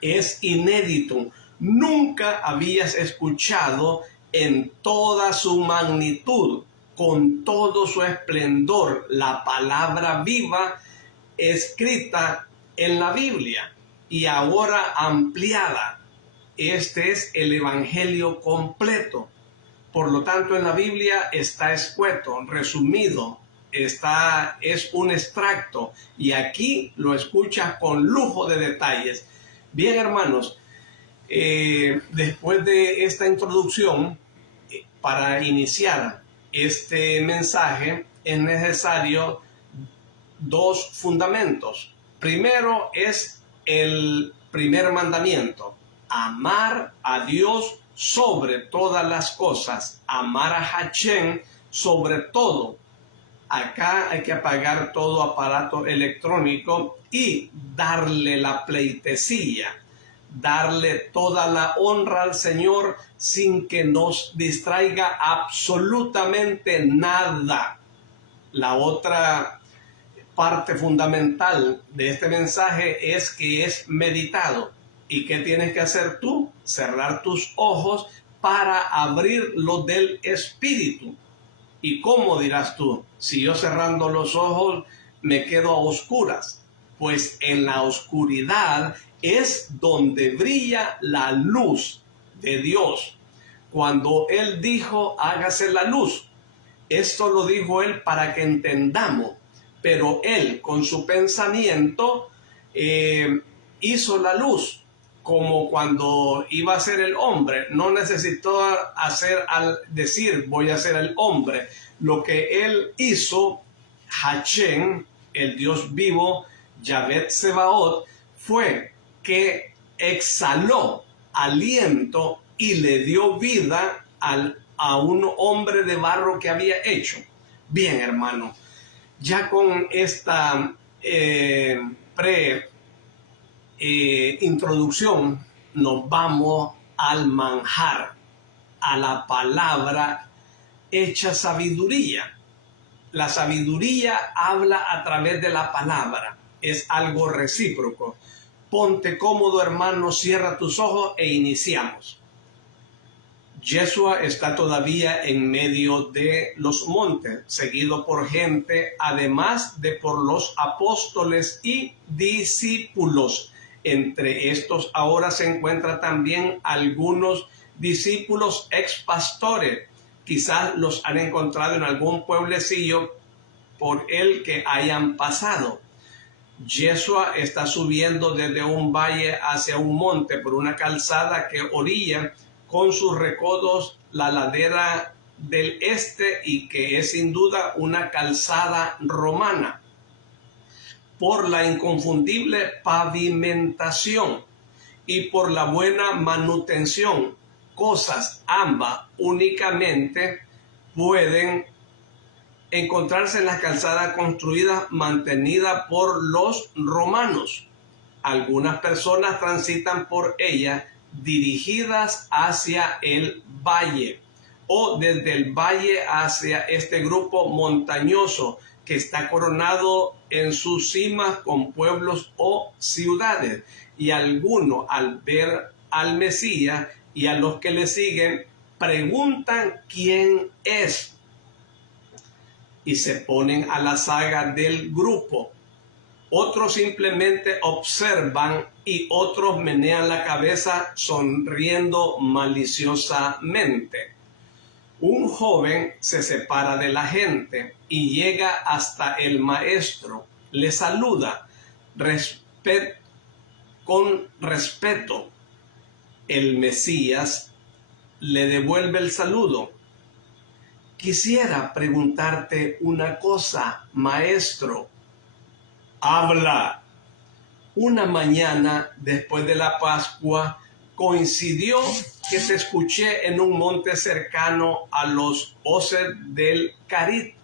Es inédito. Nunca habías escuchado en toda su magnitud, con todo su esplendor, la palabra viva escrita en la Biblia y ahora ampliada. Este es el Evangelio completo. Por lo tanto, en la Biblia está escueto, resumido, es un extracto y aquí lo escuchas con lujo de detalles. Bien, hermanos, después de esta introducción, para iniciar este mensaje es necesario dos fundamentos. Primero es el primer mandamiento: amar a Dios sobre todas las cosas, amar a Hashem sobre todo. Acá hay que apagar todo aparato electrónico y darle la pleitesía, darle toda la honra al Señor sin que nos distraiga absolutamente nada. La otra parte fundamental de este mensaje es que es meditado. ¿Y qué tienes que hacer tú? Cerrar tus ojos para abrir lo del Espíritu. ¿Y cómo, dirás tú? Si yo cerrando los ojos me quedo a oscuras. Pues en la oscuridad es donde brilla la luz de Dios. Cuando Él dijo, hágase la luz, esto lo dijo Él para que entendamos. Pero Él, con su pensamiento, hizo la luz. Como cuando iba a ser el hombre, no necesitó decir voy a ser el hombre. Lo que él hizo, Hashem, el Dios vivo, Yahvé Tsebaot, fue que exhaló aliento y le dio vida a un hombre de barro que había hecho. Bien, hermano, ya con esta introducción nos vamos al manjar, a la palabra hecha sabiduría. La sabiduría habla a través de la palabra, es algo recíproco. Ponte cómodo, hermano, cierra tus ojos e iniciamos. Yeshua está todavía en medio de los montes, seguido por gente, además de por los apóstoles y discípulos. Entre estos ahora se encuentran también algunos discípulos ex pastores. Quizás los han encontrado en algún pueblecillo por el que hayan pasado. Yeshua está subiendo desde un valle hacia un monte por una calzada que orilla con sus recodos la ladera del este y que es sin duda una calzada romana. Por la inconfundible pavimentación y por la buena manutención, cosas ambas únicamente pueden encontrarse en las calzadas construidas, mantenidas por los romanos. Algunas personas transitan por ellas dirigidas hacia el valle o desde el valle hacia este grupo montañoso que está coronado en sus cimas con pueblos o ciudades. Y algunos, al ver al Mesías y a los que le siguen, preguntan quién es y se ponen a la saga del grupo. Otros simplemente observan y otros menean la cabeza sonriendo maliciosamente. Un joven se separa de la gente y llega hasta el maestro. Le saluda con respeto. El Mesías le devuelve el saludo. Quisiera preguntarte una cosa, maestro. Habla. Una mañana después de la Pascua coincidió que te escuché en un monte cercano a los Oser del Carit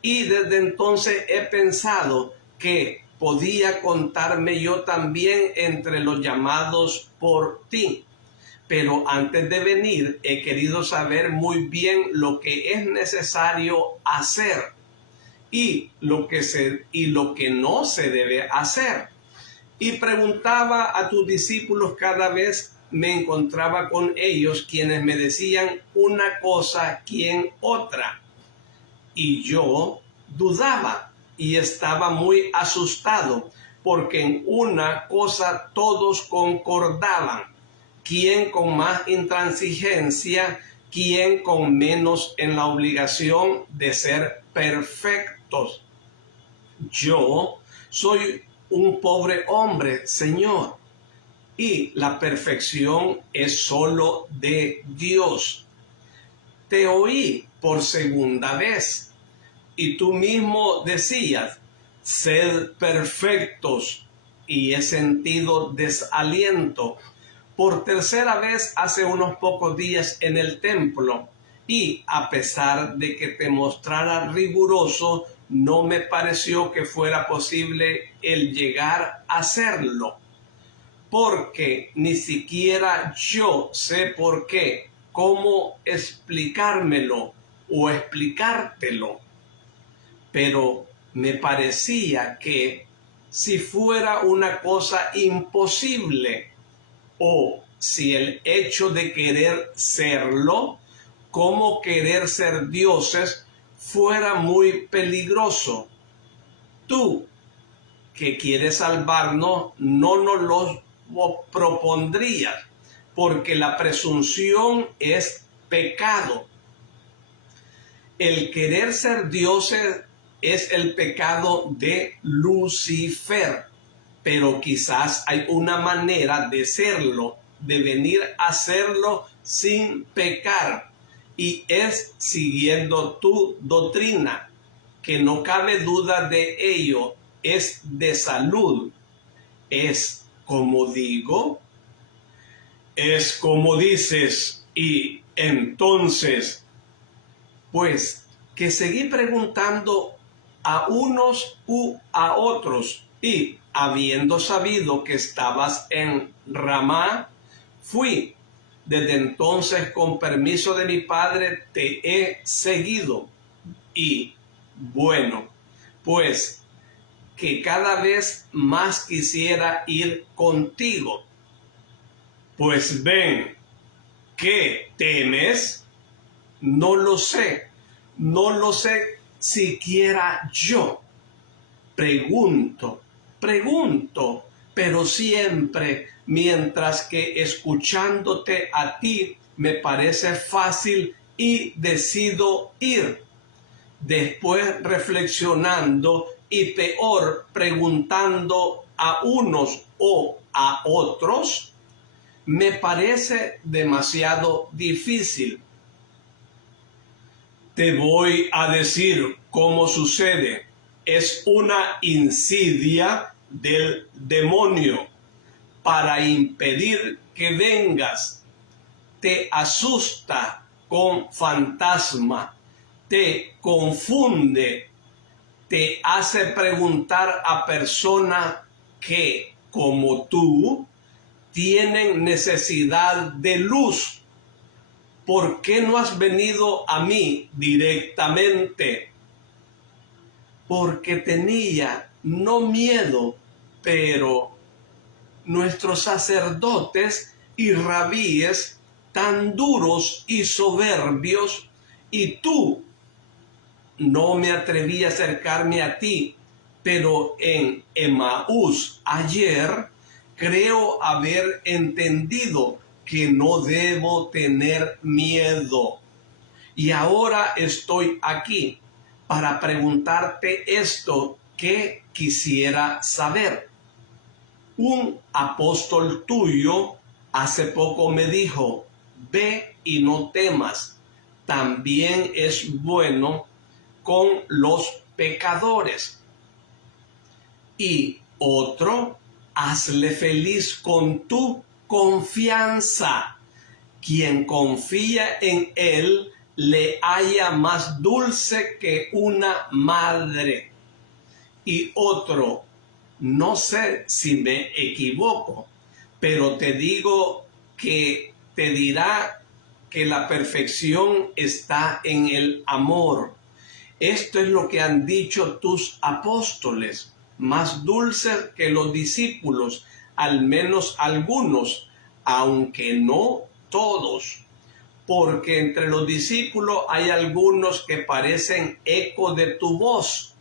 y desde entonces he pensado que podía contarme yo también entre los llamados por ti. Pero antes de venir he querido saber muy bien lo que es necesario hacer y lo que no se debe hacer. y preguntaba a tus discípulos cada vez me encontraba con ellos, quienes me decían una cosa, quien otra. Y yo dudaba y estaba muy asustado, porque en una cosa todos concordaban, quién con más intransigencia, quién con menos en la obligación de ser perfectos. Yo soy un pobre hombre, Señor, y la perfección es solo de Dios. Te oí por segunda vez, y tú mismo decías, sed perfectos, y he sentido desaliento. Por tercera vez hace unos pocos días en el templo, y a pesar de que te mostrara riguroso, no me pareció que fuera posible el llegar a hacerlo, porque ni siquiera yo sé por qué, cómo explicármelo o explicártelo. Pero me parecía que si fuera una cosa imposible, o si el hecho de querer serlo, como querer ser dioses, fuera muy peligroso. Tú, que quieres salvarnos, no nos lo propondrías, porque la presunción es pecado. El querer ser dioses es el pecado de Lucifer, pero quizás hay una manera de serlo, de venir a hacerlo sin pecar, y es siguiendo tu doctrina, que no cabe duda de ello, es de salud. Es como digo, es como dices, y entonces, pues, que seguí preguntando a unos u a otros, y habiendo sabido que estabas en Ramá, fui. Desde entonces, con permiso de mi padre, te he seguido. Y bueno, pues que cada vez más quisiera ir contigo. Pues ven, ¿qué temes? No lo sé siquiera yo. Pregunto, pero siempre, mientras que escuchándote a ti me parece fácil y decido ir. Después reflexionando y peor preguntando a unos o a otros, me parece demasiado difícil. Te voy a decir cómo sucede. Es una insidia del demonio para impedir que vengas. Te asusta con fantasma, te confunde, te hace preguntar a personas que, como tú, tienen necesidad de luz. ¿Por qué no has venido a mí directamente? Porque tenía no miedo, pero nuestros sacerdotes y rabíes tan duros y soberbios, y tú no me atreví a acercarme a ti, pero en Emaús ayer creo haber entendido que no debo tener miedo. Y ahora estoy aquí para preguntarte esto que quisiera saber. Un apóstol tuyo hace poco me dijo, ve y no temas, también es bueno con los pecadores. Y otro, hazle feliz con tu confianza. Quien confía en él le halla más dulce que una madre. Y otro, no sé si me equivoco, pero te digo que te dirá que la perfección está en el amor. Esto es lo que han dicho tus apóstoles. más dulces que los discípulos, al menos algunos, aunque no todos. Porque entre los discípulos hay algunos que parecen eco de tu voz,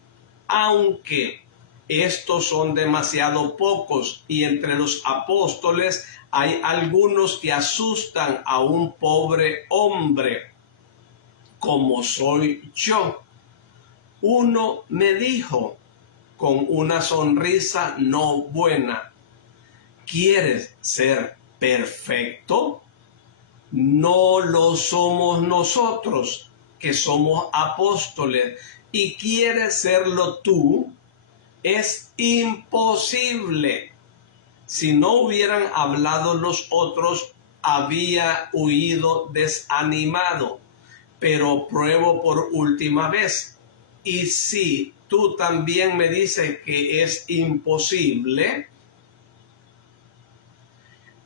aunque estos son demasiado pocos, y entre los apóstoles hay algunos que asustan a un pobre hombre, como soy yo. Uno me dijo con una sonrisa no buena: ¿quieres ser perfecto? No lo somos nosotros, que somos apóstoles, y quieres serlo tú. Es imposible. Si no hubieran hablado los otros, había huido desanimado, pero pruebo por última vez. Y si tú también me dices que es imposible,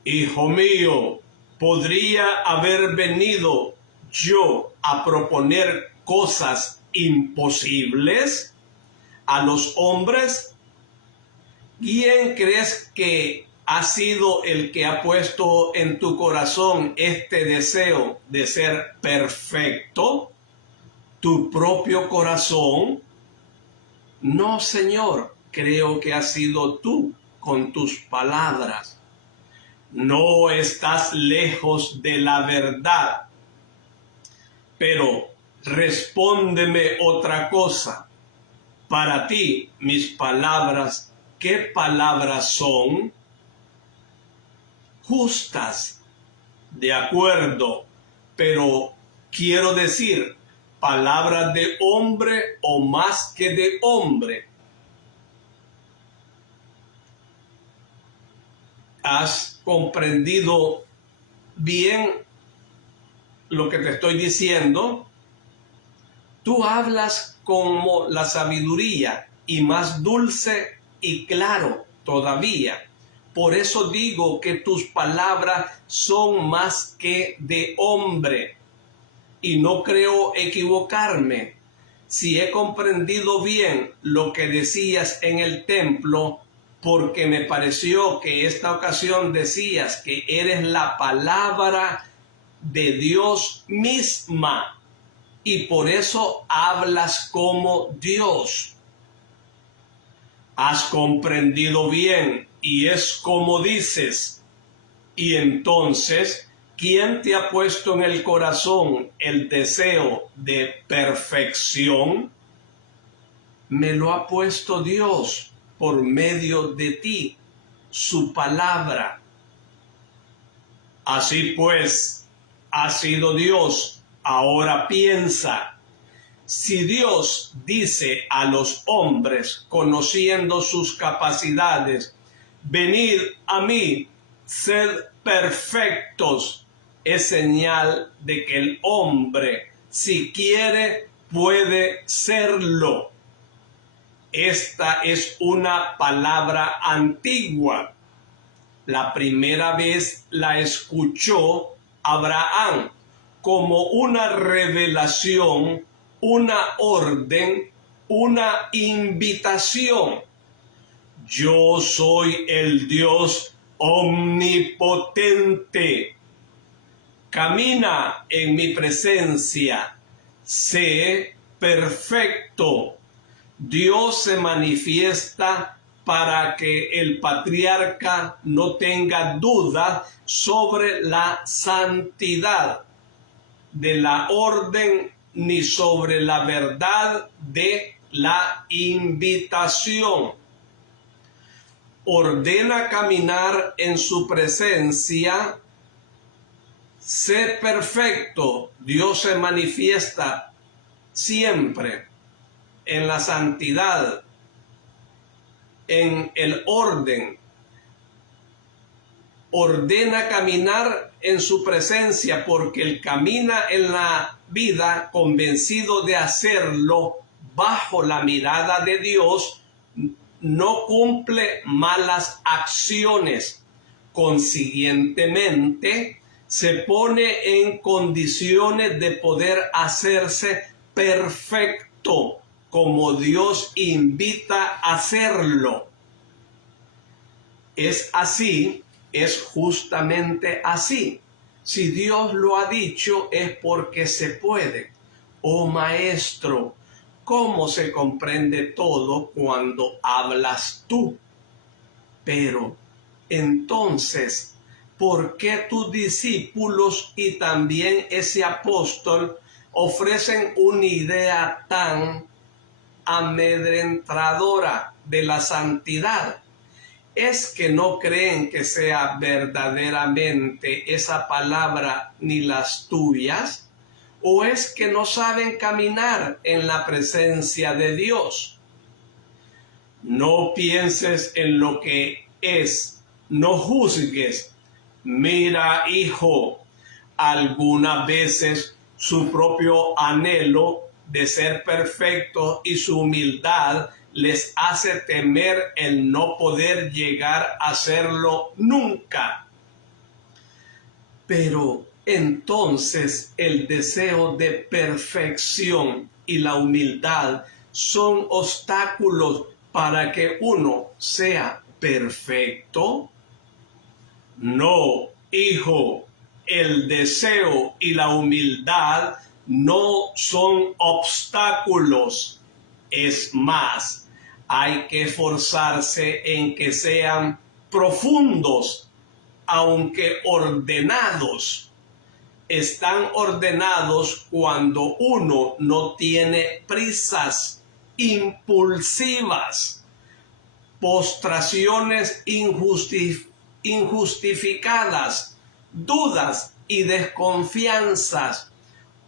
hijo mío, ¿podría haber venido yo a proponer cosas imposibles a los hombres? ¿Quién crees que ha sido el que ha puesto en tu corazón este deseo de ser perfecto? ¿Tu propio corazón? No, Señor, creo que has sido tú con tus palabras. No estás lejos de la verdad. Pero respóndeme otra cosa. Para ti, mis palabras, ¿qué palabras son? Justas, de acuerdo, pero quiero decir, palabras de hombre o más que de hombre. ¿Has comprendido bien lo que te estoy diciendo? Tú hablas como la sabiduría, y más dulce y claro todavía. Por eso digo que tus palabras son más que de hombre. Y no creo equivocarme. Si he comprendido bien lo que decías en el templo, porque me pareció que esta ocasión decías que eres la palabra de Dios misma, y por eso hablas como Dios. Has comprendido bien, y es como dices. Y entonces, ¿quién te ha puesto en el corazón el deseo de perfección? Me lo ha puesto Dios por medio de ti, su palabra. Así pues, ha sido Dios. Ahora piensa, si Dios dice a los hombres, conociendo sus capacidades, venid a mí, sed perfectos, es señal de que el hombre, si quiere, puede serlo. Esta es una palabra antigua. La primera vez la escuchó Abraham como una revelación, una orden, una invitación. Yo soy el Dios omnipotente. Camina en mi presencia. Sé perfecto. Dios se manifiesta para que el patriarca no tenga duda sobre la santidad de la orden ni sobre la verdad de la invitación. Ordena caminar en su presencia. Sé perfecto. Dios se manifiesta siempre en la santidad, en el orden. Ordena caminar en su presencia, porque él camina en la vida convencido de hacerlo bajo la mirada de Dios, no cumple malas acciones. Consiguientemente, se pone en condiciones de poder hacerse perfecto como Dios invita a hacerlo. Es así, es justamente así. Si Dios lo ha dicho es porque se puede. Oh Maestro, ¿cómo se comprende todo cuando hablas tú? Pero entonces, ¿por qué tus discípulos y también ese apóstol ofrecen una idea tan amedrentadora de la santidad? ¿Es que no creen que sea verdaderamente esa palabra ni las tuyas? ¿O es que no saben caminar en la presencia de Dios? No pienses en lo que es, no juzgues. Mira, hijo, algunas veces su propio anhelo de ser perfecto y su humildad les hace temer el no poder llegar a serlo nunca. Pero entonces el deseo de perfección y la humildad son obstáculos para que uno sea perfecto. No, hijo, el deseo y la humildad no son obstáculos. Es más, hay que esforzarse en que sean profundos, aunque ordenados. Están ordenados cuando uno no tiene prisas impulsivas, postraciones injustificadas, dudas y desconfianzas,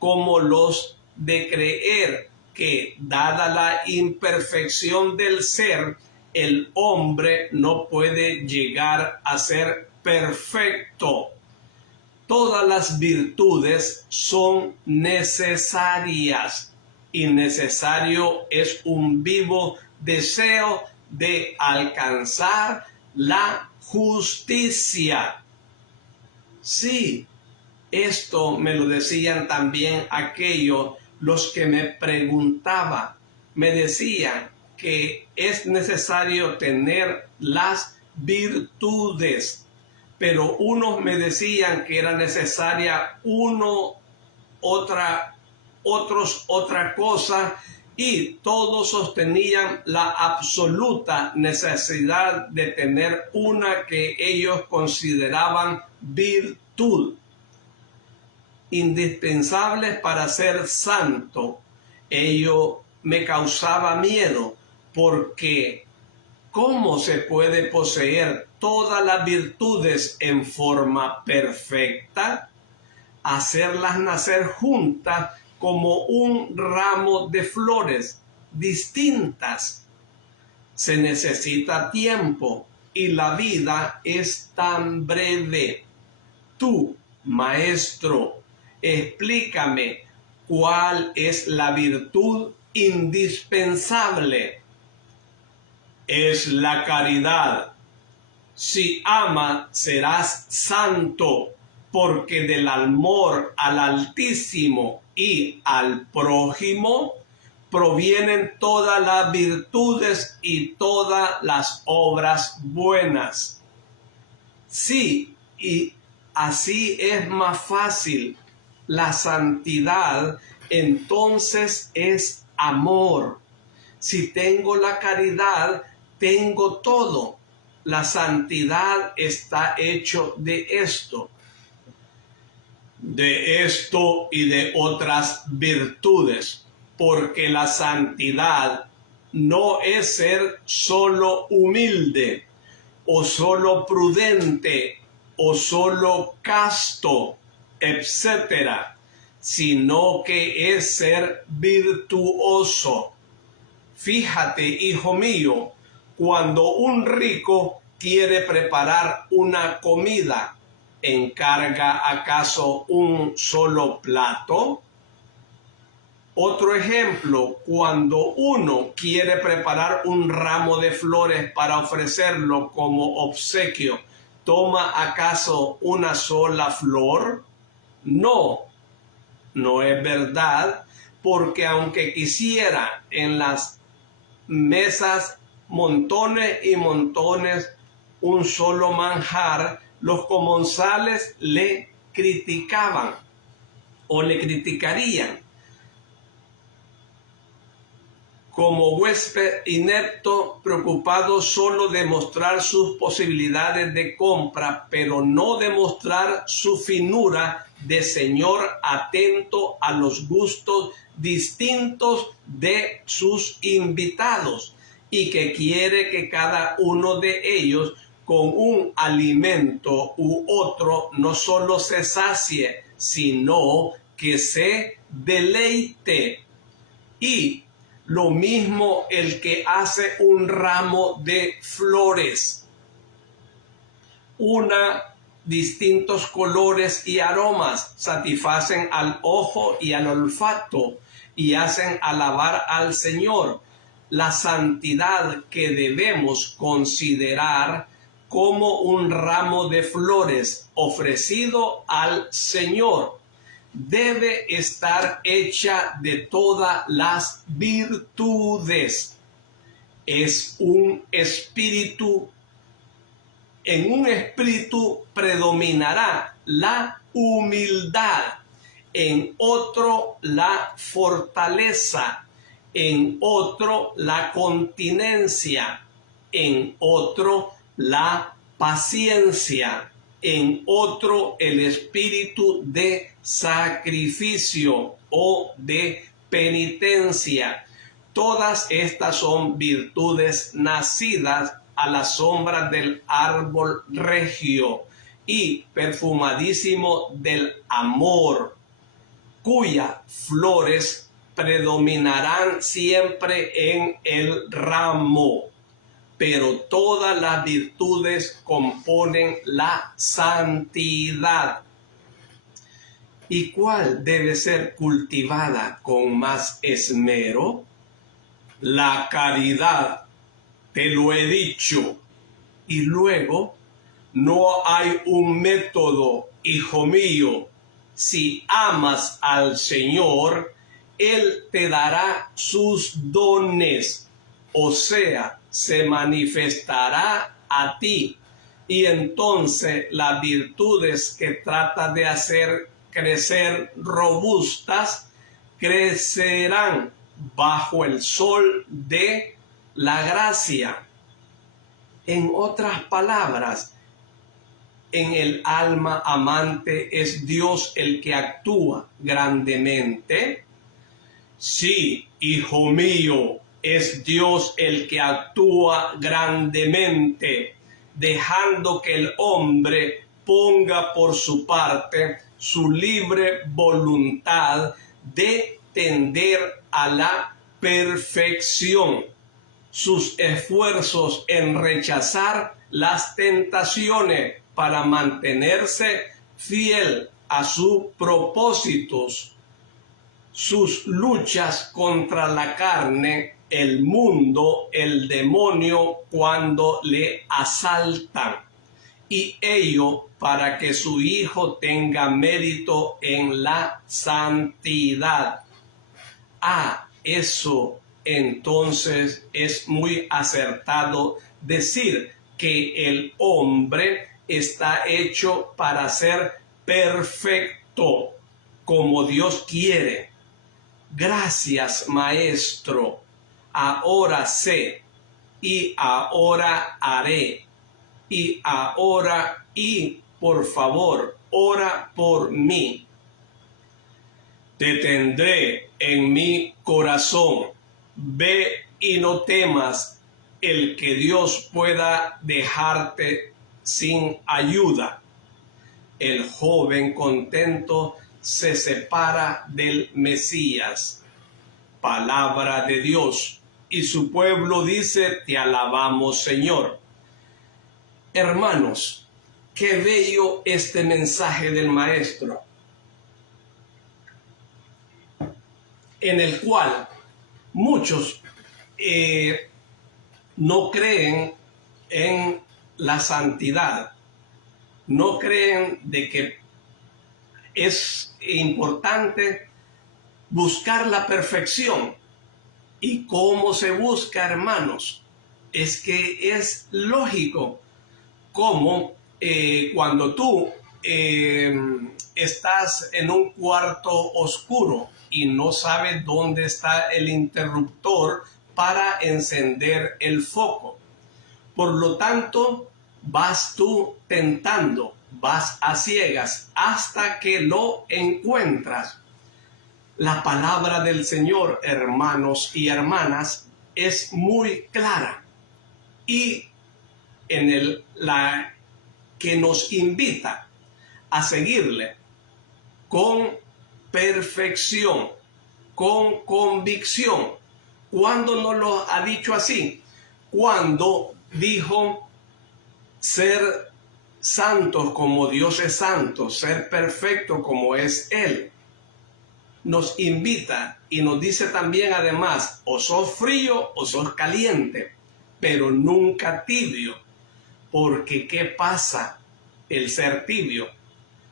como los de creer que, dada la imperfección del ser, el hombre no puede llegar a ser perfecto. Todas las virtudes son necesarias y necesario es un vivo deseo de alcanzar la justicia. Sí, esto me lo decían también aquellos los que me preguntaban. Me decían que es necesario tener las virtudes, pero unos me decían que era necesaria otros otra cosa, y todos sostenían la absoluta necesidad de tener una que ellos consideraban virtud, indispensables para ser santo. Ello me causaba miedo, porque ¿cómo se puede poseer todas las virtudes en forma perfecta? Hacerlas nacer juntas como un ramo de flores distintas. Se necesita tiempo y la vida es tan breve. Tú, maestro, explícame cuál es la virtud indispensable. Es la caridad. Si amas, serás santo, porque del amor al Altísimo y al prójimo provienen todas las virtudes y todas las obras buenas. Sí, y así es más fácil. La santidad entonces es amor. Si tengo la caridad, tengo todo. La santidad está hecho de esto y de otras virtudes, porque la santidad no es ser solo humilde, o solo prudente, o solo casto, etcétera, sino que es ser virtuoso. Fíjate, hijo mío, cuando un rico quiere preparar una comida, ¿encarga acaso un solo plato? Otro ejemplo, cuando uno quiere preparar un ramo de flores para ofrecerlo como obsequio, ¿toma acaso una sola flor? No, no es verdad, porque aunque quisiera en las mesas montones y montones un solo manjar, los comensales le criticaban o le criticarían como huésped inepto, preocupado solo de mostrar sus posibilidades de compra, pero no de mostrar su finura de señor atento a los gustos distintos de sus invitados, y que quiere que cada uno de ellos con un alimento u otro no solo se sacie, sino que se deleite. Y lo mismo el que hace un ramo de flores, distintos colores y aromas, satisfacen al ojo y al olfato y hacen alabar al Señor. La santidad que debemos considerar como un ramo de flores ofrecido al Señor debe estar hecha de todas las virtudes. Es un espíritu. En un espíritu predominará la humildad, en otro la fortaleza, en otro la continencia, en otro la paciencia, en otro el espíritu de sacrificio o de penitencia. Todas estas son virtudes nacidas a la sombra del árbol regio y perfumadísimo del amor, cuyas flores predominarán siempre en el ramo. Pero todas las virtudes componen la santidad. ¿Y cuál debe ser cultivada con más esmero? La caridad, te lo he dicho. Y luego, no hay un método, hijo mío. Si amas al Señor, Él te dará sus dones, o sea, se manifestará a ti. Y entonces las virtudes que trata de hacer crecer robustas, crecerán bajo el sol de la gracia. En otras palabras, en el alma amante es Dios el que actúa grandemente. Sí, hijo mío, es Dios el que actúa grandemente, dejando que el hombre ponga por su parte su libre voluntad de tender a la perfección, sus esfuerzos en rechazar las tentaciones para mantenerse fiel a sus propósitos, sus luchas contra la carne, el mundo, el demonio cuando le asaltan, y ello para que su hijo tenga mérito en la santidad. Eso entonces es muy acertado decir que el hombre está hecho para ser perfecto como Dios quiere. Gracias, maestro. Ahora sé y ahora haré. Y ahora por favor, ora por mí. Te tendré en mi corazón. Ve y no temas el que Dios pueda dejarte sin ayuda. El joven contento se separa del Mesías. Palabra de Dios. Y su pueblo dice, te alabamos, Señor. Hermanos, qué bello este mensaje del Maestro, en el cual muchos no creen en la santidad, no creen de que es importante buscar la perfección. ¿Y cómo se busca, hermanos? Es que es lógico como cuando tú estás en un cuarto oscuro y no sabes dónde está el interruptor para encender el foco. Por lo tanto, vas tú tentando, vas a ciegas hasta que lo encuentras. La palabra del Señor, hermanos y hermanas, es muy clara y la que nos invita a seguirle con perfección, con convicción. ¿Cuándo nos lo ha dicho así? Cuando dijo ser santos como Dios es santo, ser perfecto como es Él. Nos invita y nos dice también además, o sos frío o sos caliente, pero nunca tibio. Porque ¿qué pasa el ser tibio?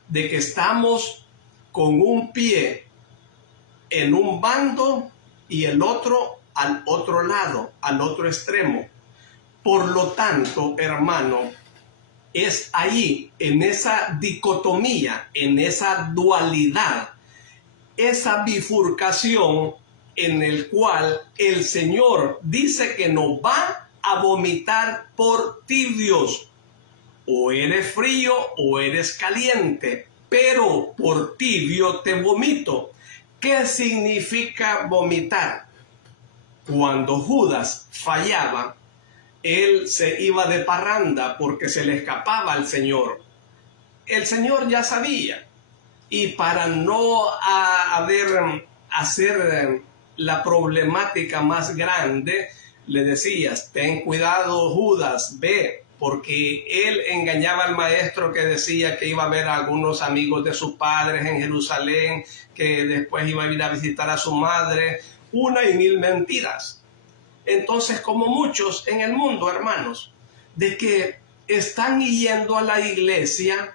De que estamos con un pie en un bando y el otro al otro lado, al otro extremo. Por lo tanto, hermano, es ahí, en esa dicotomía, en esa dualidad, esa bifurcación en el cual el Señor dice que nos va a vomitar por tibios. O eres frío o eres caliente, pero por tibio te vomito. ¿Qué significa vomitar? Cuando Judas fallaba, él se iba de parranda porque se le escapaba al Señor. El Señor ya sabía. Y para no hacer la problemática más grande, le decías, ten cuidado Judas, ve, porque él engañaba al maestro que decía que iba a ver a algunos amigos de sus padres en Jerusalén, que después iba a ir a visitar a su madre, una y mil mentiras. Entonces, como muchos en el mundo, hermanos, de que están yendo a la iglesia,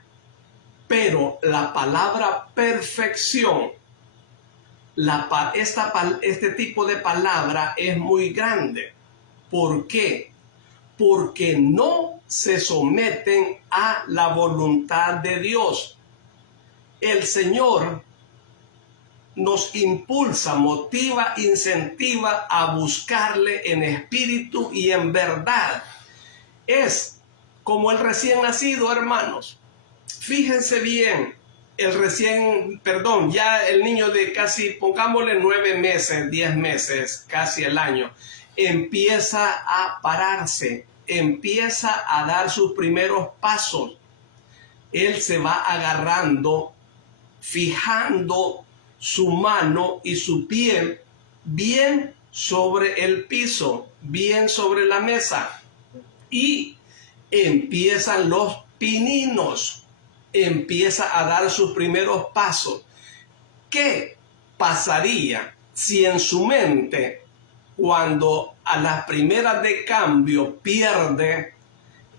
pero la palabra perfección, este tipo de palabra es muy grande. ¿Por qué? Porque no se someten a la voluntad de Dios. El Señor nos impulsa, motiva, incentiva a buscarle en espíritu y en verdad. Es como el recién nacido, hermanos. Fíjense bien, ya el niño de casi, pongámosle 9 meses, 10 meses, casi el año, empieza a pararse, empieza a dar sus primeros pasos. Él se va agarrando, fijando su mano y su pie bien sobre el piso, bien sobre la mesa. Y empiezan los pininos, empieza a dar sus primeros pasos. ¿Qué pasaría si en su mente, cuando a las primeras de cambio pierde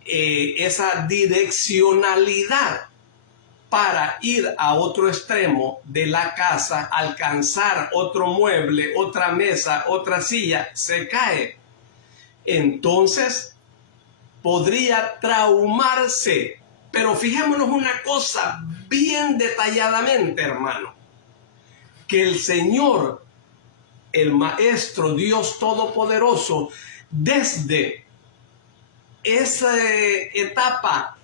esa direccionalidad para ir a otro extremo de la casa, alcanzar otro mueble, otra mesa, otra silla, se cae? Entonces podría traumarse. Pero fijémonos una cosa bien detalladamente, hermano, que el Señor, el Maestro, Dios Todopoderoso, desde esa etapa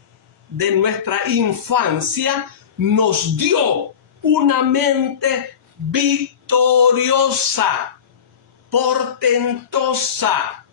de nuestra infancia, nos dio una mente victoriosa, portentosa,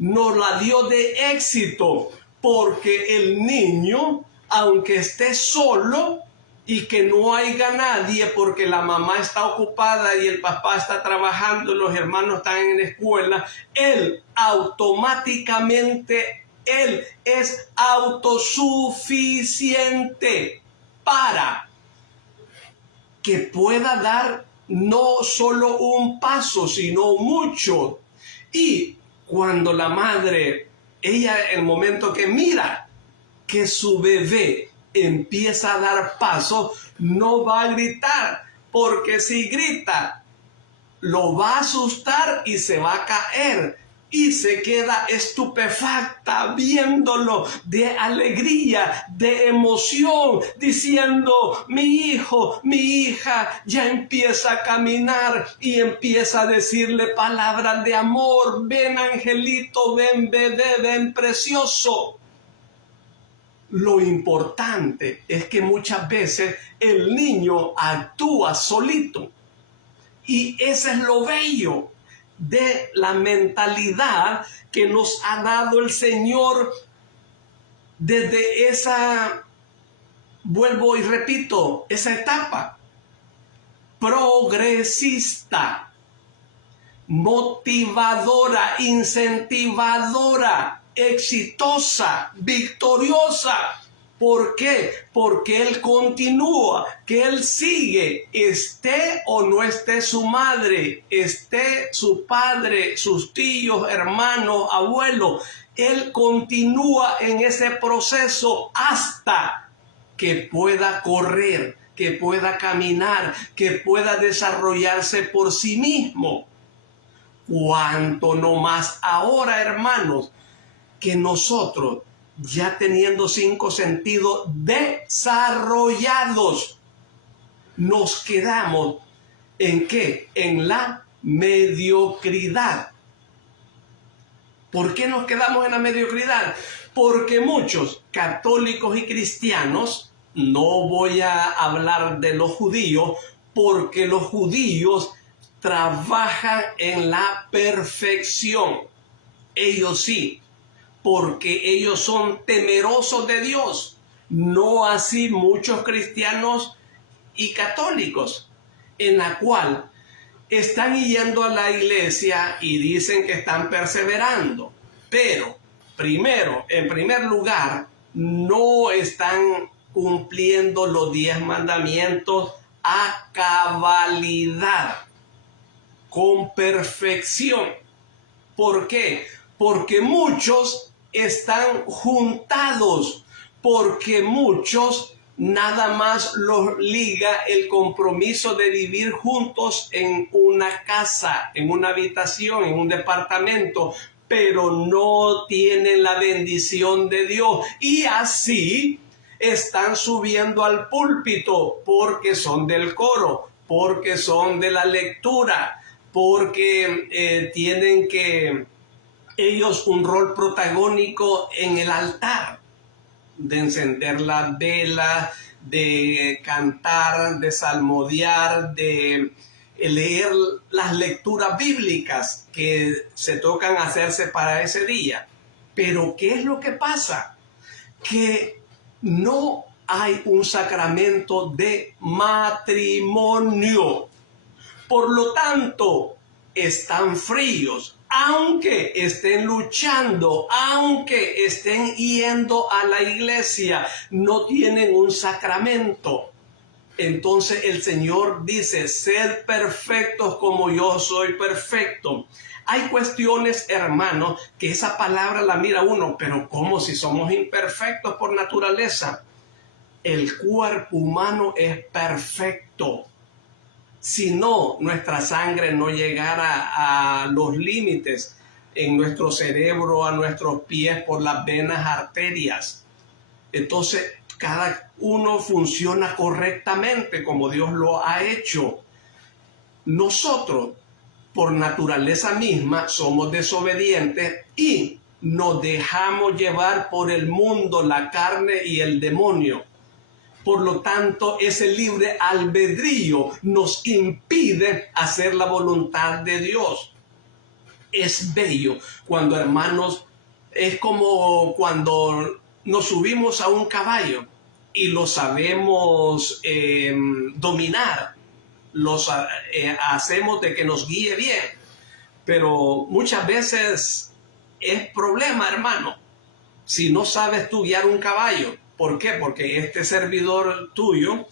nos la dio de éxito, porque el niño, aunque esté solo y que no haya nadie porque la mamá está ocupada y el papá está trabajando, los hermanos están en la escuela, él automáticamente, él es autosuficiente para que pueda dar no solo un paso, sino mucho. Y cuando la madre, ella, el momento que mira que su bebé empieza a dar paso, no va a gritar, porque si grita lo va a asustar y se va a caer. Y se queda estupefacta viéndolo, de alegría, de emoción, diciendo: mi hijo, mi hija ya empieza a caminar, y empieza a decirle palabras de amor: ven angelito, ven bebé, ven precioso. Lo importante es que muchas veces el niño actúa solito, y ese es lo bello de la mentalidad que nos ha dado el Señor desde esa, vuelvo y repito, esa etapa progresista, motivadora, incentivadora, exitosa, victoriosa. ¿Por qué? Porque Él continúa, que Él sigue, esté o no esté su madre, esté su padre, sus tíos, hermanos, abuelos. Él continúa en ese proceso hasta que pueda correr, que pueda caminar, que pueda desarrollarse por sí mismo. Cuánto no más ahora, hermanos, que nosotros, ya teniendo 5 sentidos desarrollados, nos quedamos ¿en qué? En la mediocridad. ¿Por qué nos quedamos en la mediocridad? Porque muchos católicos y cristianos, no voy a hablar de los judíos, porque los judíos trabajan en la perfección. Ellos sí, porque ellos son temerosos de Dios, no así muchos cristianos y católicos, en la cual están yendo a la iglesia y dicen que están perseverando, pero en primer lugar, no están cumpliendo los 10 mandamientos a cabalidad, con perfección. ¿Por qué? Porque muchos están juntados, porque muchos nada más los liga el compromiso de vivir juntos en una casa, en una habitación, en un departamento, pero no tienen la bendición de Dios, y así están subiendo al púlpito porque son del coro, porque son de la lectura, porque tienen que ellos un rol protagónico en el altar, de encender la vela, de cantar, de salmodiar, de leer las lecturas bíblicas que se tocan hacerse para ese día. Pero ¿qué es lo que pasa? Que no hay un sacramento de matrimonio. Por lo tanto, están fríos, aunque estén luchando, aunque estén yendo a la iglesia, no tienen un sacramento. Entonces el Señor dice: sed perfectos como yo soy perfecto. Hay cuestiones, hermanos, que esa palabra la mira uno, pero ¿cómo si somos imperfectos por naturaleza? El cuerpo humano es perfecto. Si no, nuestra sangre no llegara a los límites en nuestro cerebro, a nuestros pies, por las venas, arterias. Entonces, cada uno funciona correctamente como Dios lo ha hecho. Nosotros, por naturaleza misma, somos desobedientes y nos dejamos llevar por el mundo, la carne y el demonio. Por lo tanto, ese libre albedrío nos impide hacer la voluntad de Dios. Es bello cuando, hermanos, es como cuando nos subimos a un caballo y lo sabemos dominar, hacemos de que nos guíe bien, pero muchas veces es problema, hermano, si no sabes tú guiar un caballo. ¿Por qué? Porque este servidor tuyo,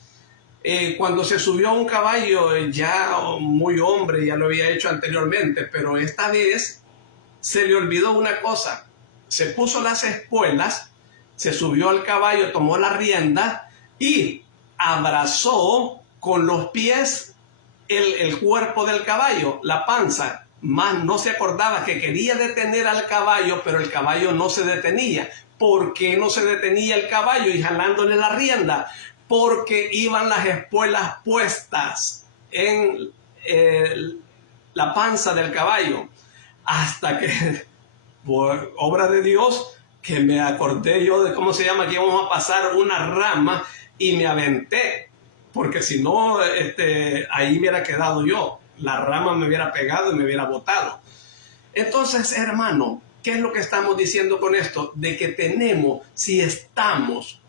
cuando se subió a un caballo, ya muy hombre, ya lo había hecho anteriormente, pero esta vez se le olvidó una cosa. Se puso las espuelas, se subió al caballo, tomó la rienda y abrazó con los pies el cuerpo del caballo, la panza, más no se acordaba que quería detener al caballo, pero el caballo no se detenía. ¿Por qué no se detenía el caballo y jalándole la rienda? Porque iban las espuelas puestas en la panza del caballo, hasta que, por obra de Dios, que me acordé yo de cómo se llama, que íbamos a pasar una rama y me aventé, porque si no, ahí hubiera quedado yo, la rama me hubiera pegado y me hubiera botado. Entonces, hermano, ¿qué es lo que estamos diciendo con esto? De que tenemos, si estamos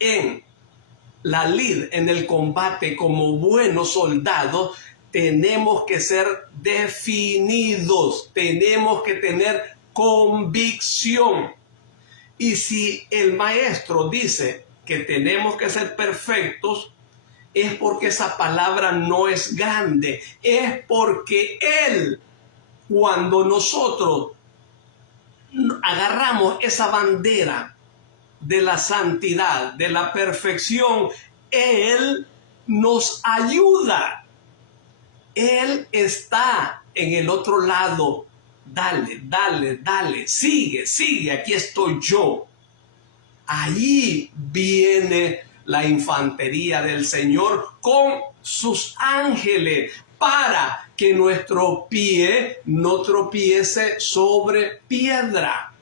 en la lid, en el combate como buenos soldados, tenemos que ser definidos, tenemos que tener convicción. Y si el maestro dice que tenemos que ser perfectos, es porque esa palabra no es grande, es porque Él, cuando nosotros agarramos esa bandera de la santidad, de la perfección, Él nos ayuda. Él está en el otro lado. Dale, dale, dale, sigue, sigue, aquí estoy yo. Allí viene la infantería del Señor con sus ángeles para que nuestro pie no tropiece sobre piedra.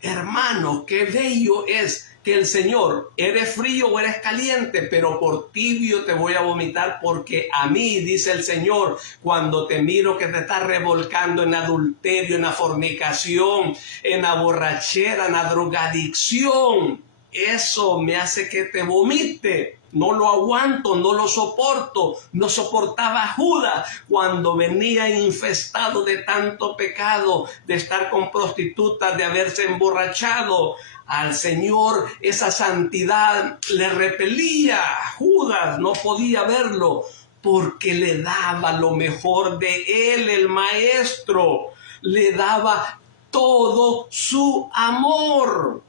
Hermano, qué bello es que el Señor, eres frío o eres caliente, pero por tibio te voy a vomitar, porque a mí, dice el Señor, cuando te miro que te estás revolcando en adulterio, en la fornicación, en la borrachera, en la drogadicción, eso me hace que te vomite. No lo aguanto, no lo soporto. No soportaba a Judas cuando venía infestado de tanto pecado, de estar con prostitutas, de haberse emborrachado. Al Señor esa santidad le repelía. Judas no podía verlo porque le daba lo mejor de él, el maestro. Le daba todo su amor.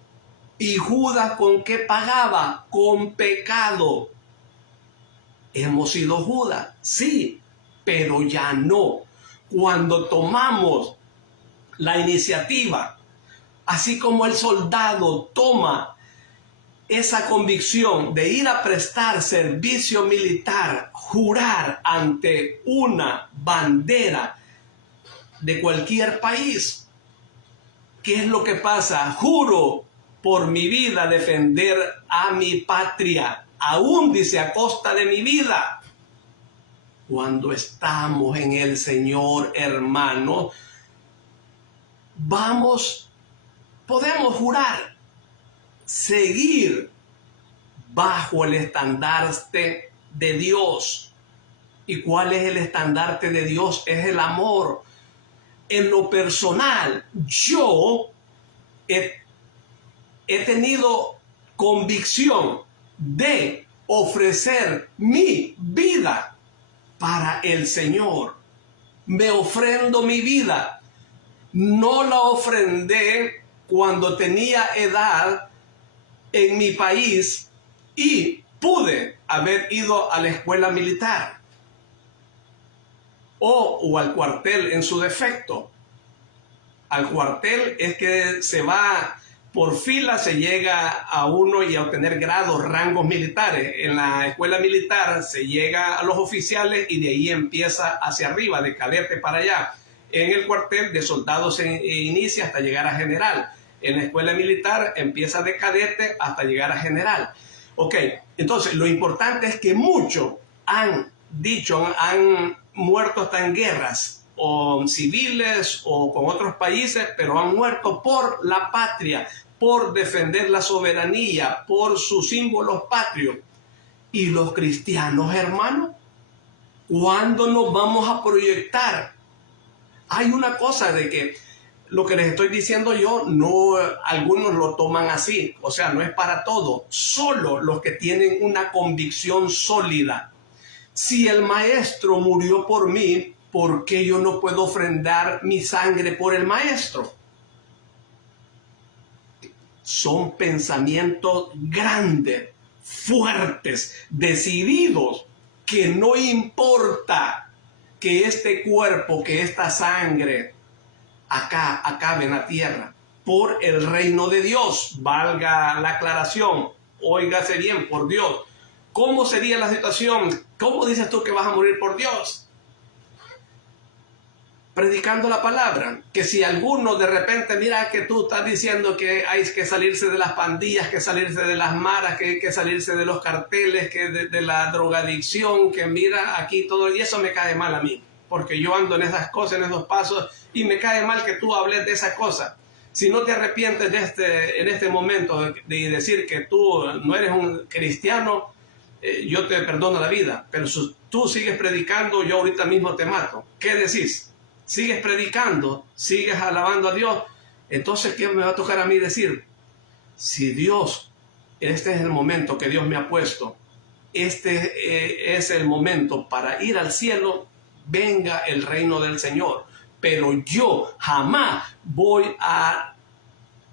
¿Y Judas con qué pagaba? Con pecado. ¿Hemos sido Judas? Sí, pero ya no. Cuando tomamos la iniciativa, así como el soldado toma esa convicción de ir a prestar servicio militar, jurar ante una bandera de cualquier país, ¿qué es lo que pasa? Juro por mi vida defender a mi patria, aún dice a costa de mi vida. Cuando estamos en el Señor, hermano, podemos jurar, seguir bajo el estandarte de Dios. ¿Y cuál es el estandarte de Dios? Es el amor. En lo personal, yo he tenido convicción de ofrecer mi vida para el Señor. Me ofrendo mi vida. No la ofrendé cuando tenía edad en mi país y pude haber ido a la escuela militar o al cuartel en su defecto. Al cuartel es que se va por fila, se llega a uno y a obtener grados, rangos militares. En la escuela militar se llega a los oficiales y de ahí empieza hacia arriba, de cadete para allá. En el cuartel de soldado se inicia hasta llegar a general. En la escuela militar empieza de cadete hasta llegar a general. Ok, entonces lo importante es que muchos han muerto hasta en guerras, o civiles o con otros países, pero han muerto por la patria, por defender la soberanía, por sus símbolos patrios. ¿Y los cristianos, hermanos? ¿Cuándo nos vamos a proyectar? Hay una cosa de que lo que les estoy diciendo yo, no, algunos lo toman así, o sea, no es para todo, solo los que tienen una convicción sólida. Si el maestro murió por mí, ¿por qué yo no puedo ofrendar mi sangre por el maestro? Son pensamientos grandes, fuertes, decididos. que no importa que este cuerpo, que esta sangre acá acabe en la tierra, por el reino de Dios. Valga la aclaración, óigase bien, por Dios. ¿Cómo sería la situación? ¿Cómo dices tú que vas a morir por Dios? Predicando la palabra. Que si alguno de repente, mira que tú estás diciendo que hay que salirse de las pandillas, que salirse de las maras, que hay que salirse de los carteles, que de la drogadicción, que mira aquí todo, y eso me cae mal a mí, porque yo ando en esas cosas, en esos pasos, y me cae mal que tú hables de esa cosa. Si no te arrepientes en este momento de decir que tú no eres un cristiano, yo te perdono la vida, pero si tú sigues predicando, yo ahorita mismo te mato. ¿Qué decís? Sigues predicando, sigues alabando a Dios, entonces ¿qué me va a tocar a mí decir? Si Dios, este es el momento que Dios me ha puesto, este es el momento para ir al cielo, venga el reino del Señor. Pero yo jamás voy a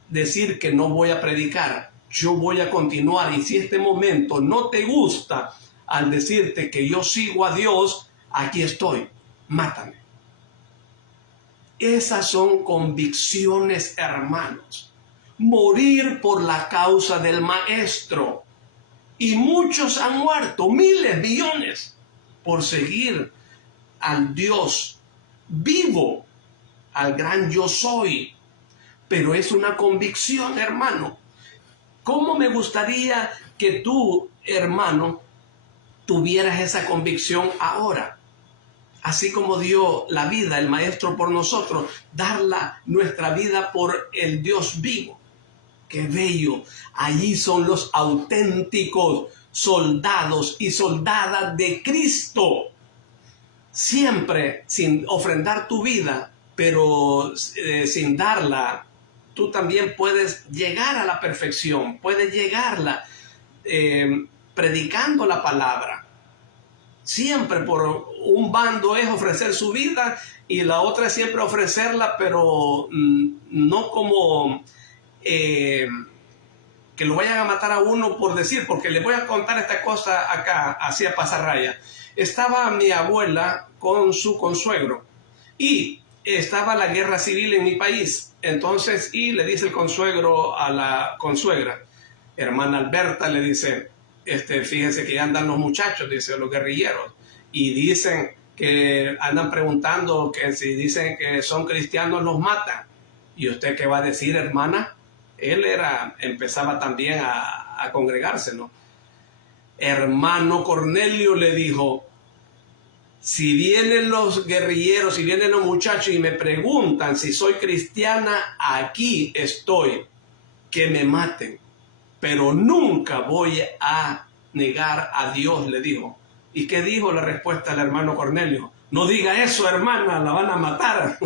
decir que no voy a predicar. Yo voy a continuar, y si este momento no te gusta al decirte que yo sigo a Dios, aquí estoy, mátame. Esas son convicciones, hermanos. Morir por la causa del Maestro. Y muchos han muerto, miles, millones, por seguir al Dios vivo, al gran yo soy. Pero es una convicción, hermano. ¿Cómo me gustaría que tú, hermano, tuvieras esa convicción ahora? Así como dio la vida el Maestro por nosotros, darla nuestra vida por el Dios vivo. ¡Qué bello! Allí son los auténticos soldados y soldadas de Cristo. Siempre sin ofrendar tu vida, pero sin darla, tú también puedes llegar a la perfección, puedes llegarla predicando la palabra. Siempre por un bando es ofrecer su vida y la otra es siempre ofrecerla, pero no como que lo vayan a matar a uno por decir, porque les voy a contar esta cosa acá, así a pasarraya. Estaba mi abuela con su consuegro y estaba la guerra civil en mi país. Entonces, y le dice el consuegro a la consuegra, hermana Alberta, le dice, fíjense que ya andan los muchachos, dice, los guerrilleros, y dicen que andan preguntando que si dicen que son cristianos los matan. ¿Y usted qué va a decir, hermana? Él empezaba también a congregarse, ¿no? Hermano Cornelio, le dijo, si vienen los guerrilleros, si vienen los muchachos y me preguntan si soy cristiana, aquí estoy, que me maten. Pero nunca voy a negar a Dios, le dijo. ¿Y qué dijo la respuesta del hermano Cornelio? No diga eso, hermana, la van a matar.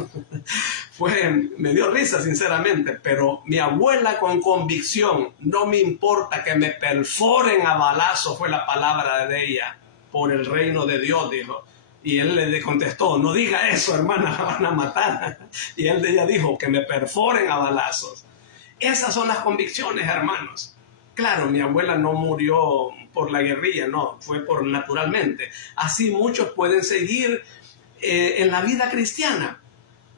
Me dio risa, sinceramente, pero mi abuela con convicción, no me importa que me perforen a balazo, fue la palabra de ella, por el reino de Dios, dijo. Y él le contestó, no diga eso, hermana, la van a matar. Y ella dijo, que me perforen a balazos. Esas son las convicciones, hermanos. Claro, mi abuela no murió por la guerrilla, no, fue por naturalmente. Así muchos pueden seguir en la vida cristiana,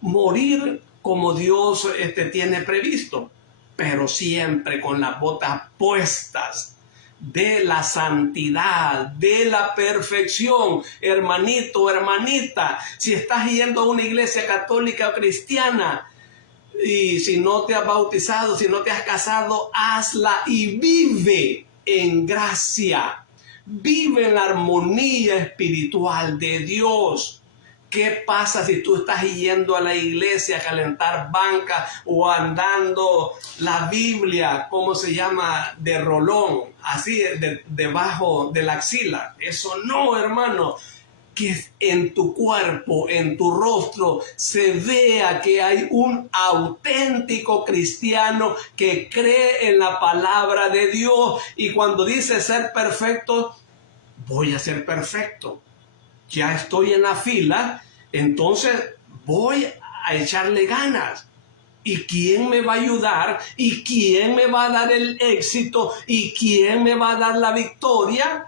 morir como Dios tiene previsto, pero siempre con las botas puestas de la santidad, de la perfección. Hermanito, hermanita, si estás yendo a una iglesia católica o cristiana, y si no te has bautizado, si no te has casado, hazla y vive en gracia. Vive en la armonía espiritual de Dios. ¿Qué pasa si tú estás yendo a la iglesia a calentar banca o andando la Biblia, ¿cómo se llama? De rolón, así debajo de la axila? Eso no, hermano. Que en tu cuerpo, en tu rostro, se vea que hay un auténtico cristiano que cree en la palabra de Dios. Y cuando dice ser perfecto, voy a ser perfecto. Ya estoy en la fila, entonces voy a echarle ganas. ¿Y quién me va a ayudar? ¿Y quién me va a dar el éxito? ¿Y quién me va a dar la victoria?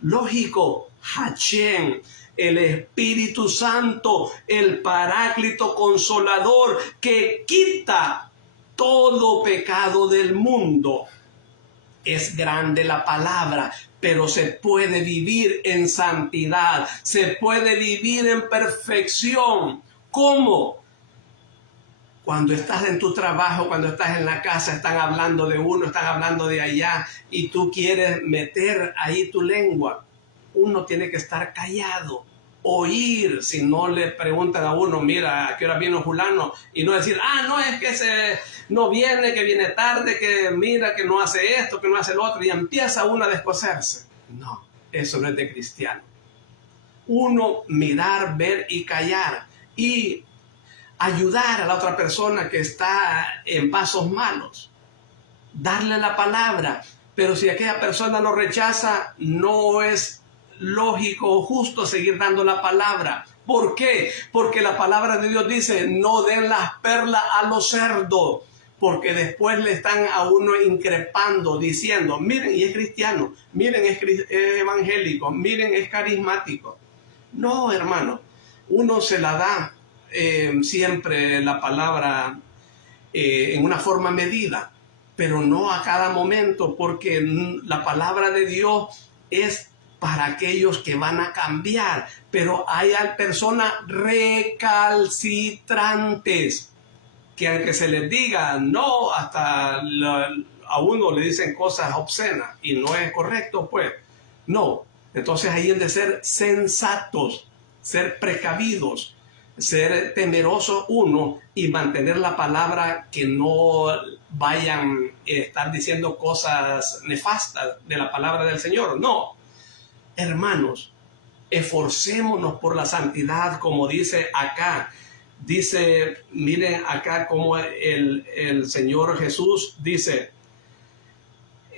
Lógico, Hachén, el Espíritu Santo, el Paráclito Consolador que quita todo pecado del mundo. Es grande la palabra, pero se puede vivir en santidad, se puede vivir en perfección. ¿Cómo? Cuando estás en tu trabajo, cuando estás en la casa, están hablando de uno, están hablando de allá, y tú quieres meter ahí tu lengua. Uno tiene que estar callado, oír. Si no le preguntan a uno, mira, ¿a qué hora vino fulano? Y no decir, no, es que no viene, que viene tarde, que mira, que no hace esto, que no hace lo otro, y empieza uno a descoserse. No, eso no es de cristiano. Uno mirar, ver y callar, y ayudar a la otra persona que está en pasos malos, darle la palabra. Pero si aquella persona lo rechaza, no es lógico o justo seguir dando la palabra. ¿Por qué? Porque la palabra de Dios dice, no den las perlas a los cerdos, porque después le están a uno increpando, diciendo, miren, y es cristiano, miren, es evangélico, miren, es carismático. No, hermano, uno se la da siempre la palabra en una forma medida, pero no a cada momento, porque la palabra de Dios es para aquellos que van a cambiar, pero hay personas recalcitrantes que aunque se les diga no, hasta a uno le dicen cosas obscenas y no es correcto, pues no. Entonces ahí es de ser sensatos, ser precavidos, ser temeroso uno y mantener la palabra, que no vayan a estar diciendo cosas nefastas de la palabra del Señor. No, hermanos, esforcémonos por la santidad, como dice acá. Dice, miren acá como el Señor Jesús dice,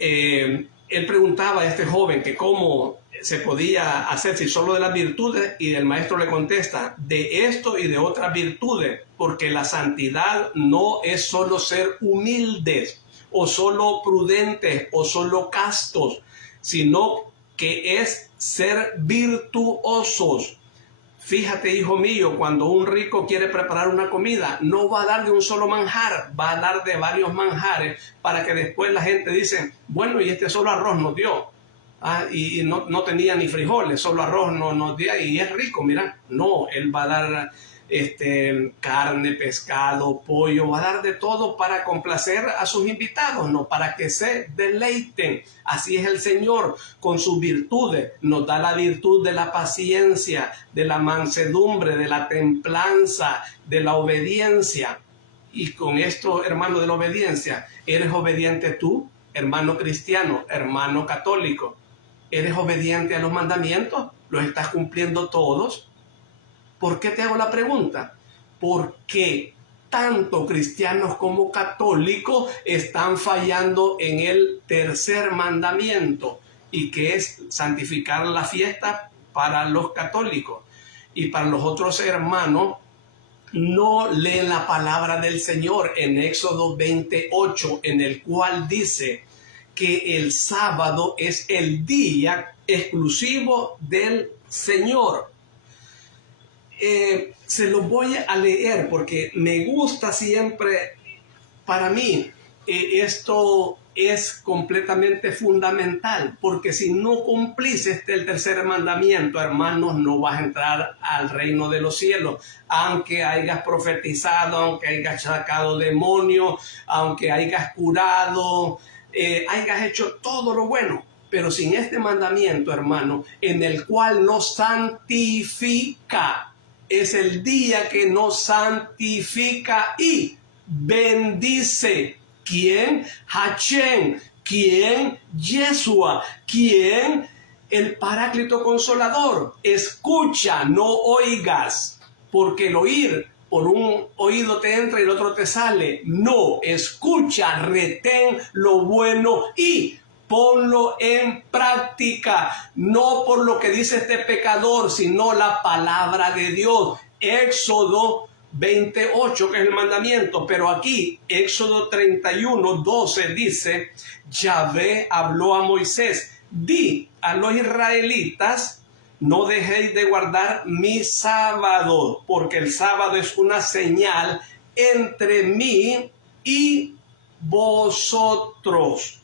él preguntaba a este joven que cómo se podía hacer si solo de las virtudes, y el maestro le contesta, de esto y de otras virtudes, porque la santidad no es solo ser humildes o solo prudentes o solo castos, sino que es ser virtuosos. Fíjate, hijo mío, cuando un rico quiere preparar una comida, no va a dar de un solo manjar, va a dar de varios manjares, para que después la gente dice, bueno, y este solo arroz nos dio. Y no tenía ni frijoles, solo arroz nos dio, y es rico, mira. No, él va a dar carne, pescado, pollo, va a dar de todo para complacer a sus invitados, no para que se deleiten. Así es el Señor con sus virtudes. Nos da la virtud de la paciencia, de la mansedumbre, de la templanza, de la obediencia. Y con esto, hermano, de la obediencia, ¿eres obediente tú, hermano cristiano, hermano católico? ¿Eres obediente a los mandamientos? ¿Los estás cumpliendo todos? ¿Por qué te hago la pregunta? Porque tanto cristianos como católicos están fallando en el tercer mandamiento, y que es santificar la fiesta para los católicos. Y para los otros hermanos, no leen la palabra del Señor en Éxodo 28, en el cual dice que el sábado es el día exclusivo del Señor. Se lo voy a leer porque me gusta siempre. Para mí esto es completamente fundamental, porque si no cumplís el tercer mandamiento, hermanos, no vas a entrar al reino de los cielos. Aunque hayas profetizado, aunque hayas sacado demonios, aunque hayas curado, hayas hecho todo lo bueno, pero sin este mandamiento, hermano, en el cual nos santifica, es el día que nos santifica y bendice. ¿Quién? Hachén. ¿Quién? Yeshua. ¿Quién? El Paráclito Consolador. Escucha, no oigas, porque el oír por un oído te entra y el otro te sale. No, escucha, retén lo bueno y ponlo en práctica, no por lo que dice este pecador, sino la palabra de Dios. Éxodo 28, que es el mandamiento, pero aquí, Éxodo 31, 12, dice, Yahvé habló a Moisés, di a los israelitas no dejéis de guardar mi sábado, porque el sábado es una señal entre mí y vosotros.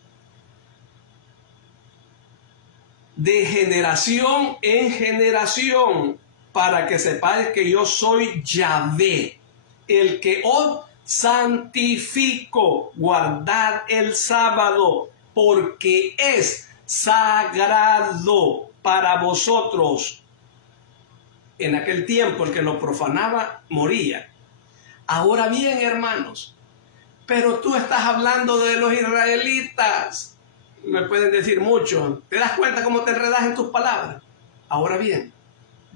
De generación en generación, para que sepáis que yo soy Yahvé, el que os santifico. Guardad el sábado, porque es sagrado para vosotros. En aquel tiempo el que lo profanaba moría. Ahora bien, hermanos, pero tú estás hablando de los israelitas. Me pueden decir mucho. ¿Te das cuenta cómo te enredas en tus palabras? Ahora bien,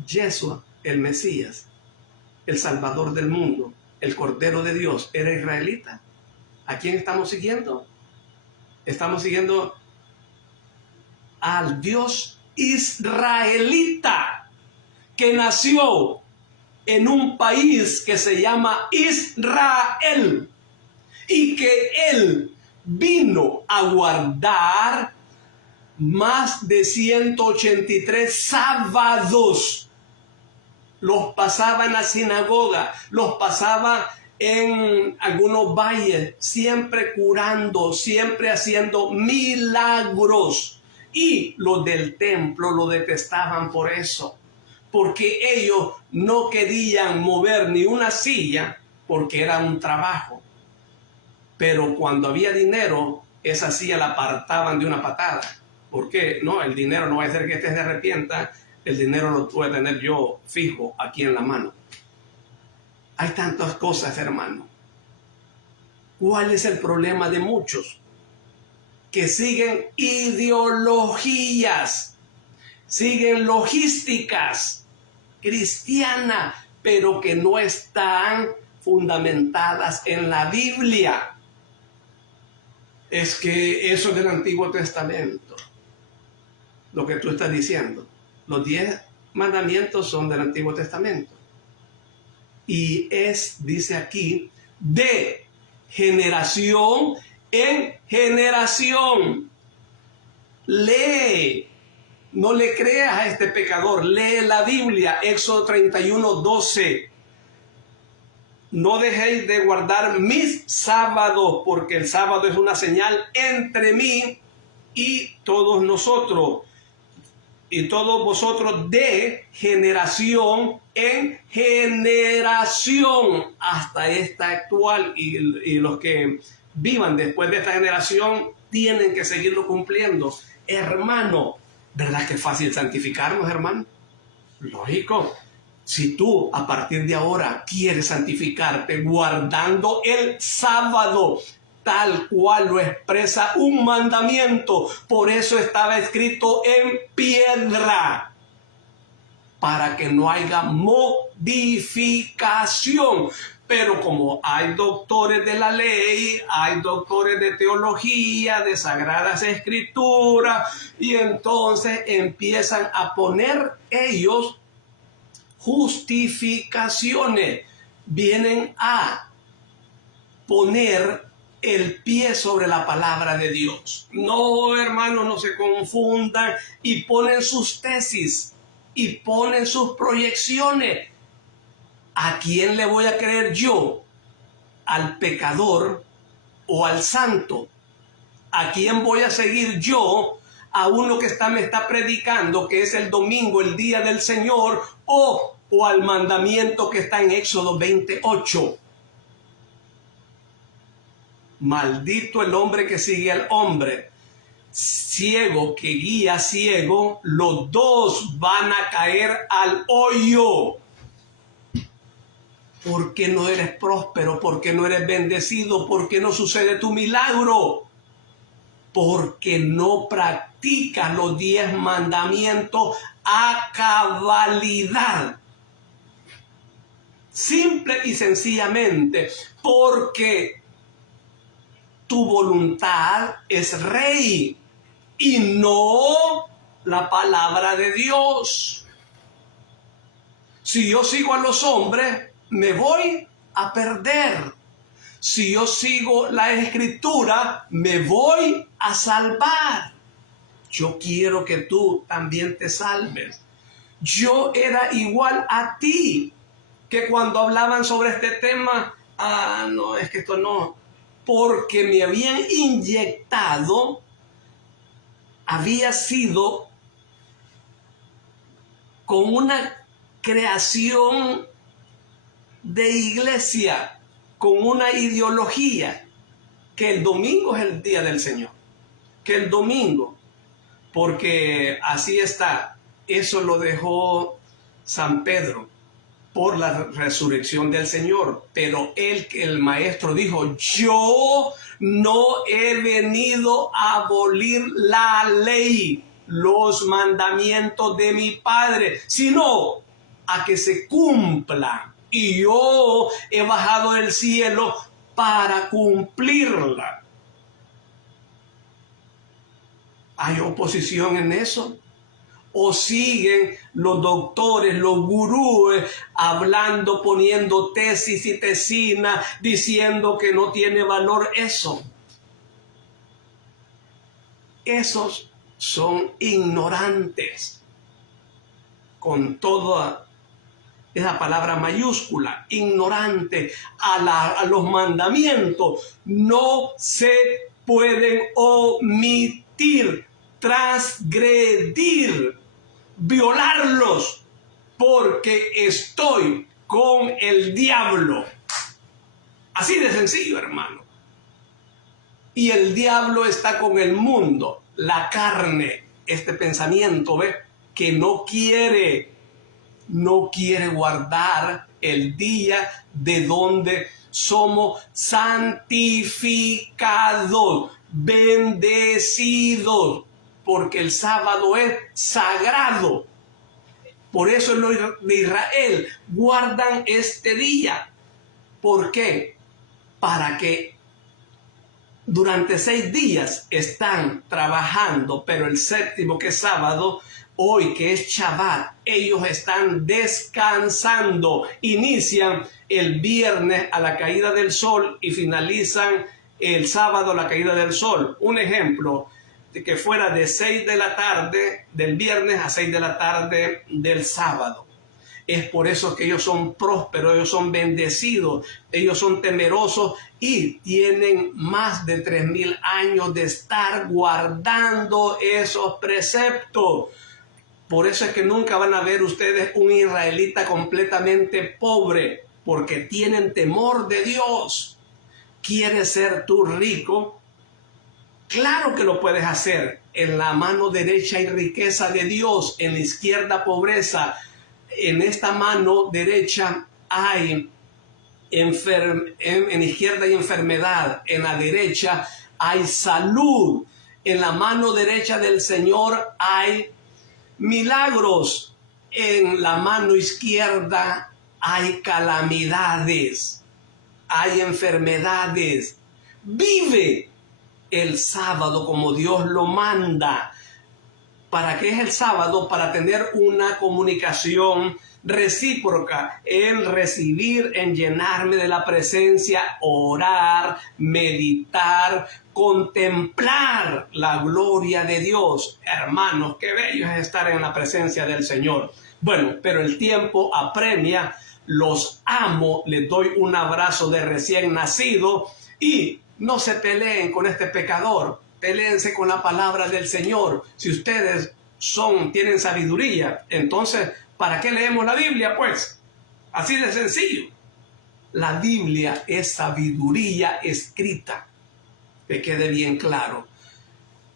Yeshua, el Mesías, el Salvador del mundo, el Cordero de Dios, ¿era israelita? ¿A quién estamos siguiendo? Estamos siguiendo al Dios israelita, que nació en un país que se llama Israel, y que él vino a guardar más de 183 sábados. Los pasaba en la sinagoga, los pasaba en algunos valles, siempre curando, siempre haciendo milagros. Y los del templo lo detestaban por eso, porque ellos no querían mover ni una silla, porque era un trabajo. Pero cuando había dinero, esa silla la apartaban de una patada. ¿Por qué? No, el dinero no va a hacer que este se arrepienta. El dinero lo voy a tener yo fijo aquí en la mano. Hay tantas cosas, hermano. ¿Cuál es el problema de muchos? Que siguen ideologías, siguen logísticas cristianas, pero que no están fundamentadas en la Biblia. Es que eso es del Antiguo Testamento, lo que tú estás diciendo. Los 10 mandamientos son del Antiguo Testamento. Y dice aquí, de generación en generación. Lee, no le creas a este pecador, lee la Biblia, Éxodo 31:12. No dejéis de guardar mis sábados, porque el sábado es una señal entre mí y todos nosotros, y todos vosotros, de generación en generación, hasta esta actual, y los que vivan después de esta generación tienen que seguirlo cumpliendo. Hermano, ¿verdad que es fácil santificarnos, hermano? Lógico. Si tú a partir de ahora quieres santificarte guardando el sábado, tal cual lo expresa un mandamiento, por eso estaba escrito en piedra, para que no haya modificación. Pero como hay doctores de la ley, hay doctores de teología, de sagradas escrituras, y entonces empiezan a poner ellos justificaciones, vienen a poner el pie sobre la palabra de Dios. No, hermanos, no se confundan, y ponen sus tesis y ponen sus proyecciones. ¿A quién le voy a creer yo? ¿Al pecador o al santo? ¿A quién voy a seguir yo? ¿A uno que me está predicando que es el domingo, el día del Señor, o al mandamiento que está en Éxodo 28? Maldito el hombre que sigue al hombre. Ciego que guía ciego, los dos van a caer al hoyo. ¿Por qué no eres próspero? ¿Por qué no eres bendecido? ¿Por qué no sucede tu milagro? Porque no practicas los 10 mandamientos a cabalidad. Simple y sencillamente, porque tu voluntad es rey y no la palabra de Dios. Si yo sigo a los hombres, me voy a perder. Si yo sigo la escritura, me voy a salvar. Yo quiero que tú también te salves. yo era igual a ti, que cuando hablaban sobre este tema, no, es que esto no, porque me habían inyectado, había sido con una creación de iglesia, con una ideología, que el domingo es el día del Señor, que el domingo, porque así está, eso lo dejó San Pedro por la resurrección del Señor, pero el maestro dijo, yo no he venido a abolir la ley, los mandamientos de mi Padre, sino a que se cumplan. Y yo he bajado del cielo para cumplirla. ¿Hay oposición en eso? ¿O siguen los doctores, los gurúes, hablando, poniendo tesis y tesina, diciendo que no tiene valor eso? Esos son ignorantes, con toda esa palabra mayúscula, ignorante a los mandamientos. No se pueden omitir, transgredir, violarlos, porque estoy con el diablo. Así de sencillo, hermano. Y el diablo está con el mundo, la carne, este pensamiento, ¿ve? Que no quiere guardar el día de donde somos santificados, bendecidos, porque el sábado es sagrado. Por eso los de Israel guardan este día. ¿Por qué? Para que durante 6 días están trabajando, pero el séptimo, que es sábado, hoy que es Shabbat, ellos están descansando. Inician el viernes a la caída del sol y finalizan el sábado a la caída del sol. Un ejemplo, de que fuera de 6 de la tarde del viernes a 6 de la tarde del sábado. Es por eso que ellos son prósperos, ellos son bendecidos, ellos son temerosos y tienen más de 3,000 años de estar guardando esos preceptos. Por eso es que nunca van a ver ustedes un israelita completamente pobre, porque tienen temor de Dios. ¿Quieres ser tú rico? Claro que lo puedes hacer. En la mano derecha hay riqueza de Dios, en la izquierda pobreza. En esta mano derecha hay en la izquierda hay enfermedad, en la derecha hay salud. En la mano derecha del Señor hay milagros, en la mano izquierda hay calamidades, hay enfermedades. Vive el sábado como Dios lo manda. ¿Para qué es el sábado? Para tener una comunicación recíproca, en recibir, en llenarme de la presencia, orar, meditar, contemplar la gloria de Dios. Hermanos, qué bello es estar en la presencia del Señor. Bueno, pero el tiempo apremia, los amo, les doy un abrazo de recién nacido y no se peleen con este pecador. Peléense con la palabra del Señor. Si ustedes tienen sabiduría, entonces, ¿para qué leemos la Biblia? Pues, así de sencillo. La Biblia es sabiduría escrita. Que quede bien claro.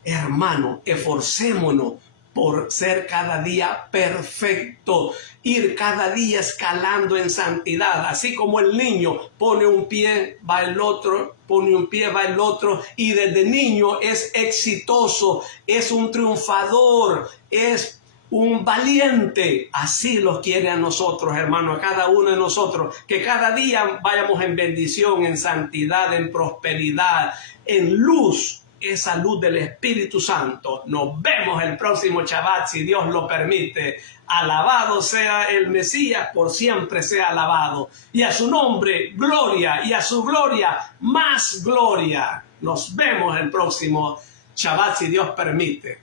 Hermano, esforcémonos por ser cada día perfecto, ir cada día escalando en santidad, así como el niño pone un pie, va el otro, pone un pie, va el otro, y desde niño es exitoso, es un triunfador, es un valiente. Así los quiere a nosotros, hermano, a cada uno de nosotros, que cada día vayamos en bendición, en santidad, en prosperidad, en luz, esa luz del Espíritu Santo. Nos vemos el próximo Shabbat, si Dios lo permite. Alabado sea el Mesías, por siempre sea alabado. Y a su nombre, gloria, y a su gloria, más gloria. Nos vemos el próximo Shabbat, si Dios permite.